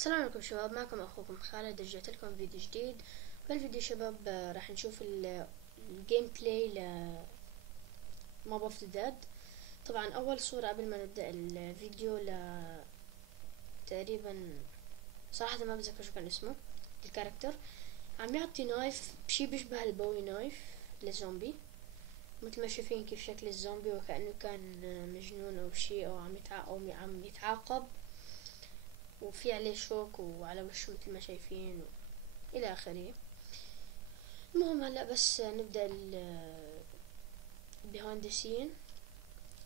السلام عليكم شباب، معكم اخوكم خالد. رجعت لكم فيديو جديد. في الفيديو شباب راح نشوف الجيم بلاي لماب اوف ذا ديد. طبعا اول صورة قبل ما نبدأ الفيديو تقريبا صراحة ما بتذكر شو كان اسمه الكاركتر. عم يعطي نايف بشي بيشبه البوي نايف للزومبي، مثل ما شايفين كيف شكل الزومبي وكأنه كان مجنون او شي او عم يتعاقب، وفي عليه شوك وعلى وشه مثل ما شايفين الى اخره. المهم هلا بس نبدا behind the scene،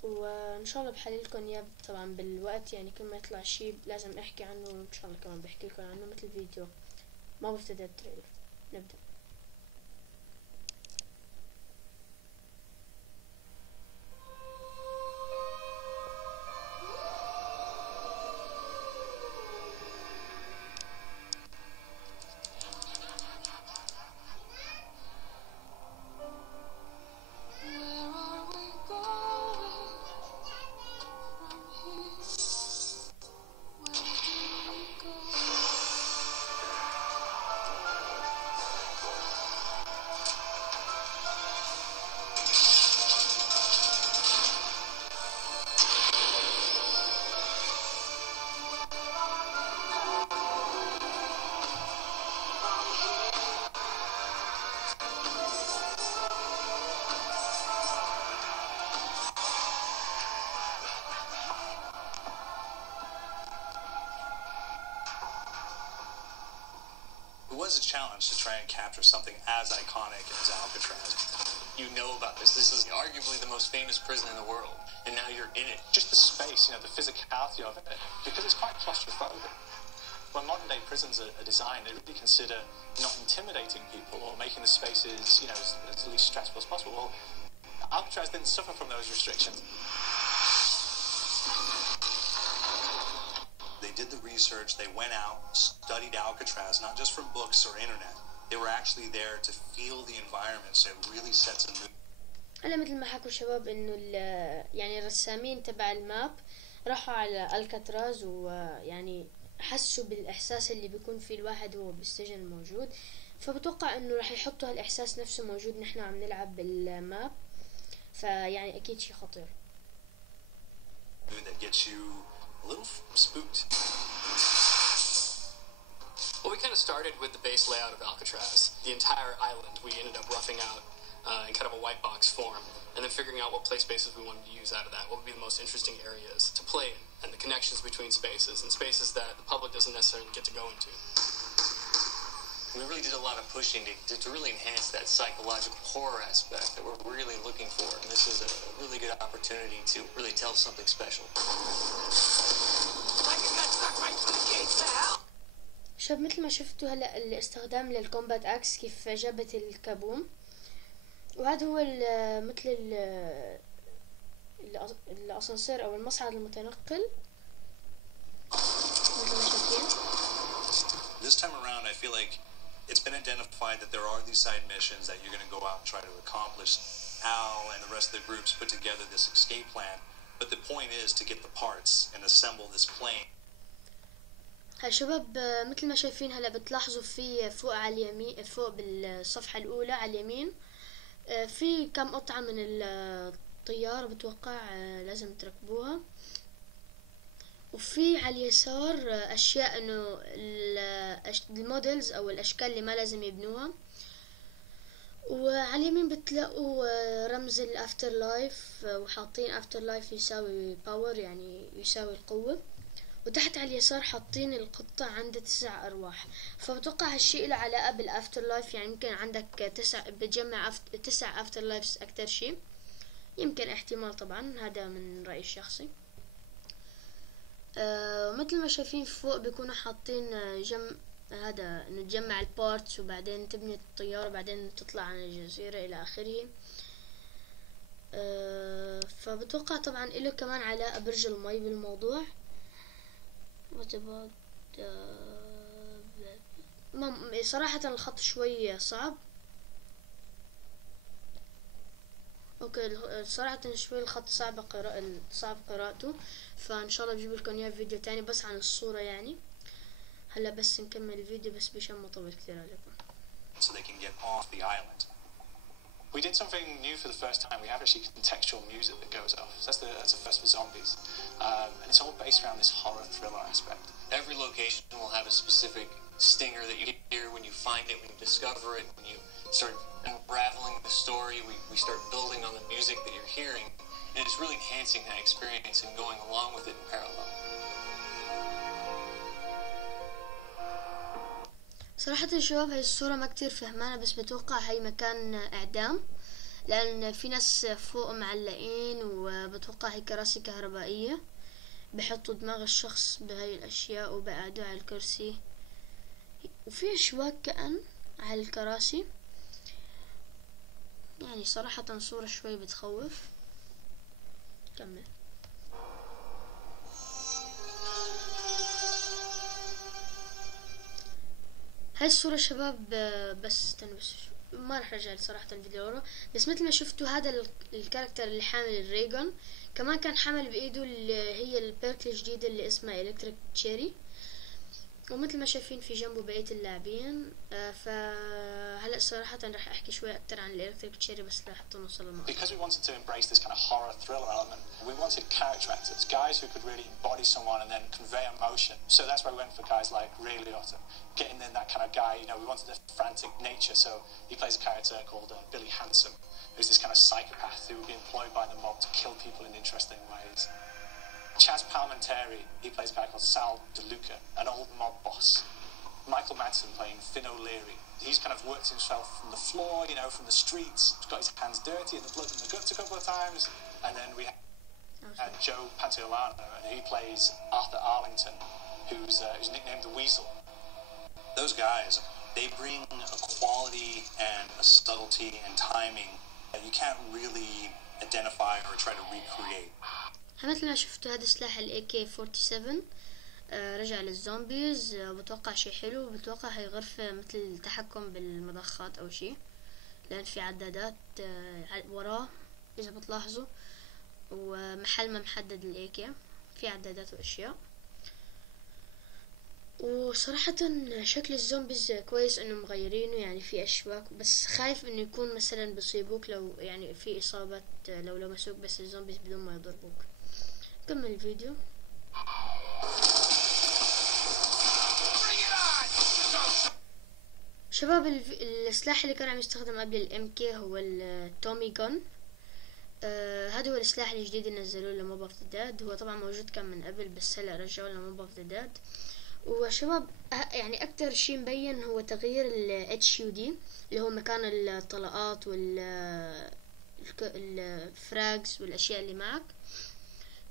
وان شاء الله بحللكم اياه طبعا بالوقت، يعني كل ما يطلع شيء لازم احكي عنه، وان شاء الله كمان بحكي لكم عنه مثل فيديو ما بفتدى التريلر. نبدا. It was a challenge to try and capture something as iconic as Alcatraz. You know about this. This is arguably the most famous prison in the world, and now you're in it. Just the space, the physicality of it, because it's quite claustrophobic. When modern-day prisons are designed, they really consider not intimidating people or making the spaces, as least stressful as possible. Well, Alcatraz didn't suffer from those restrictions. They did the research, they went out, studied Alcatraz, not just from books or internet. They were actually there to feel the environment, so it really sets a mood. هلا مثل ما حكوا شباب انه يعني الرسامين تبع الماب راحوا على الكاتراز، ويعني حسوا بالاحساس اللي بيكون فيه الواحد وهو بالسجن الموجود، فبتوقع انه راح يحطوا هالاحساس نفسه موجود نحن عم نلعب بالماب، فيعني اكيد شي خطير. That gets you a little spooked. Well, we kind of started with the base layout of Alcatraz. The entire island we ended up roughing out in kind of a white box form, and then figuring out what play spaces we wanted to use out of that, what would be the most interesting areas to play in, and the connections between spaces, and spaces that the public doesn't necessarily get to go into. We really did a lot of pushing to really enhance that psychological horror aspect that we're really looking for, and this is a really good opportunity to really tell something special. شوف مثل ما شفتوا هلا الاستخدام للكومبات اكس كيف جابت الكابوم، وهذا هو مثل الاسانسير او المصعد المتنقل مثل ما شايفين. This time around I feel like it's been identified that there are these side missions that you're going to go out and try to accomplish. Al and the rest of the groups put together this escape plan, but the point is to get the parts and assemble this plane. هاي شباب مثل ما شايفين هلا بتلاحظوا في فوق على اليمين، فوق بالصفحة الأولى على اليمين في كم قطعة من الطيارة بتوقع لازم تركبوها، وفي على اليسار أشياء إنه الموديلز أو الأشكال اللي ما لازم يبنوها، وعلى اليمين بتلاقوا رمز الأفتر لايف، وحاطين أفتر لايف يساوي باور يعني يساوي القوة، وتحت على اليسار حاطين القطة عنده 9 أرواح، فبتوقع هالشيء له علاقة بالأفتر لايف، يعني يمكن عندك بتجمع 9 أفتر لايفز أكتر شيء، يمكن احتمال، طبعا هذا من رأيي الشخصي. مثل ما شايفين فوق بيكونوا حاطين هذا انه تجمع البارتس وبعدين تبني الطيارة وبعدين تطلع عن الجزيرة الى اخره. فبتوقع طبعا له كمان علاقة برج المي بالموضوع. صراحة الخط شوي صعب، اوكي صراحة شوي الخط صعب قراءته، فان شاء الله بجيب لكم اياه فيديو تاني بس عن الصورة يعني. هلا بس نكمل الفيديو بس بشان ما اطول كثير عليكم. So they can get off the island. We did something new for the first time. We have actually contextual music that goes off. So that's the first for zombies. And it's all based around this horror thriller aspect. Every location will have a specific stinger that you hear when you find it, when you discover it, when you start unraveling the story. We start building on the music that you're hearing. And it's really enhancing that experience and going along with it in parallel. صراحة الشباب هاي الصورة ما كتير فهمانة، بس بتوقع هاي مكان إعدام، لأن في ناس فوق معلقين، وبتوقع هاي كراسي كهربائية بحطوا دماغ الشخص بهاي الأشياء وبقعدوا على الكرسي، وفي أشواك كأن على الكراسي. يعني صراحة صورة شوي بتخوف. كمل. هاي الصورة شباب بس استنى بس ما رح ارجع صراحة الفيديو ورا، بس مثل ما شفتوا هذا الكاركتر اللي حامل الريجون كمان كان حامل بايده اللي هي البيرك الجديدة اللي اسمها الكتريك تشيري، ومثل ما شايفين في جنبه بقية اللاعبين. فهلا صراحة رح احكي شوي اكتر عن الالكتريك تشيري بس لحتى نوصل للموضوع. Because we wanted to embrace this kind of horror thriller element, we wanted character actors, guys who could really embody someone and then convey emotion. So that's why we went for guys like Ray Liotta, getting in that kind of guy. You know, we wanted a frantic nature. So he plays a character called Billy Handsome, who's this kind of psychopath who would be employed by the mob to kill people in interesting ways. Chaz Palminteri, he plays a guy called Sal DeLuca, an old mob boss. Michael Madsen playing Finn O'Leary. He's kind of worked himself from the floor, you know, from the streets, got his hands dirty and the blood in the guts a couple of times. And then we had Joe Pantoliano, and he plays Arthur Arlington, who's nicknamed the Weasel. Those guys, they bring a quality and a subtlety and timing that you can't really identify or try to recreate. مثل ما شفتوا هذا سلاح ال AK-47 رجع للزومبيز. بتوقع شي حلو، بتوقع هي غرفة مثل التحكم بالمضخات أو شي، لأن في عدادات وراه إذا بتلاحظوا، ومحل ما محدد ال AK في عدادات وأشياء. وصراحة شكل الزومبيز كويس إنه مغيرينه، يعني في أشواك، بس خايف إنه يكون مثلا بيصيبوك لو يعني في إصابة لو لمسوك بس الزومبيز بدون ما يضربوك. كمل الفيديو. شباب السلاح اللي كان عم يستخدم قبل الMK هو التومي جون. هذا هو السلاح الجديد اللي نزلوه لموب اوف ذا ديد. هو طبعا موجود كان من قبل بس هلا رجعوه لموب اوف ذا ديد. وشباب يعني اكتر شيء مبين هو تغيير ال HUD اللي هو مكان الطلقات الفراجز والاشياء اللي معك.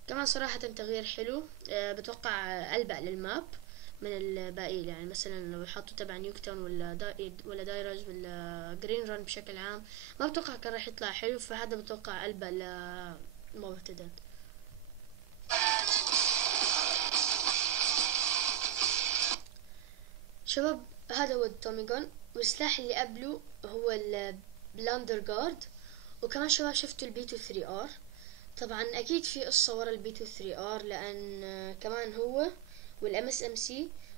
كمان صراحة تغيير حلو. بتوقع ألبق للماب من الباقي، يعني مثلا لو يحطوا تبع نيوكتون ولا دايرز ولا جرين ران بشكل عام ما بتوقع كان راح يطلع حلو، فهذا بتوقع ألبق لموبتدد. شباب هذا هو التومي جون، والسلاح اللي قبله هو البلاندر جارد. وكمان شباب شفتوا الBT3R. طبعا اكيد في قصة ورا الBT3R، لان كمان هو والMSMC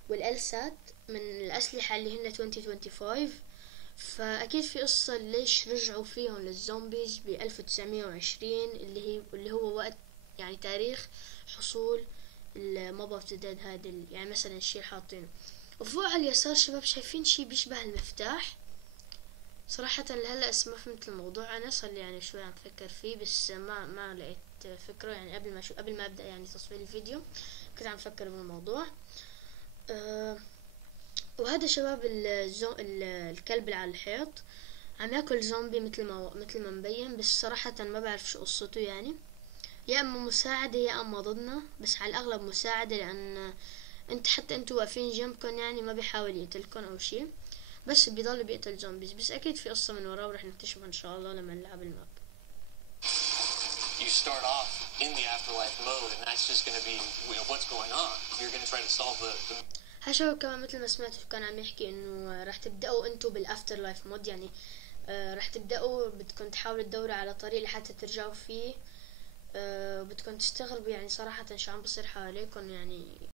والLSAT من الاسلحة اللي هن 2025، فاكيد في قصة ليش رجعوا فيهم للزومبيز ب1920 اللي هو وقت يعني تاريخ حصول الموب اوف ذا ديد. هذا يعني مثلا الشيء حاطينه. وفوق على اليسار شباب شايفين شيء بيشبه المفتاح. صراحة هلا ما فهمت الموضوع، انا صار لي يعني شوي عم فكر فيه بس ما لقيت فكرة، يعني قبل ما ابدا يعني تصوير الفيديو كنت عم فكر بالموضوع. وهذا شباب الكلب اللي على الحيط عم ياكل زومبي مثل ما مبين، بس صراحة ما بعرف شو قصته، يعني يا اما مساعدة يا اما ضدنا، بس على الاغلب مساعدة، لان حتى انتوا واقفين جنبكم يعني ما بيحاول يقتلكم او شيء، بس بيضل بيقتل زومبيز. بس اكيد في قصة من وراه ورح نكتشفها ان شاء الله لما نلعب الماب. You start off in the afterlife mode and that's just going to be what's going on. You're going to try to solve the هشوف كمان مثل ما سمعت كان عم يحكي انه رح تبدأوا انتوا بالافتر لايف مود، يعني رح تبدأوا بدكم تحاولوا تدوروا على طريق لحتى ترجعوا فيه. بدكم تستغربوا يعني صراحة شو عم بصير حواليكم، يعني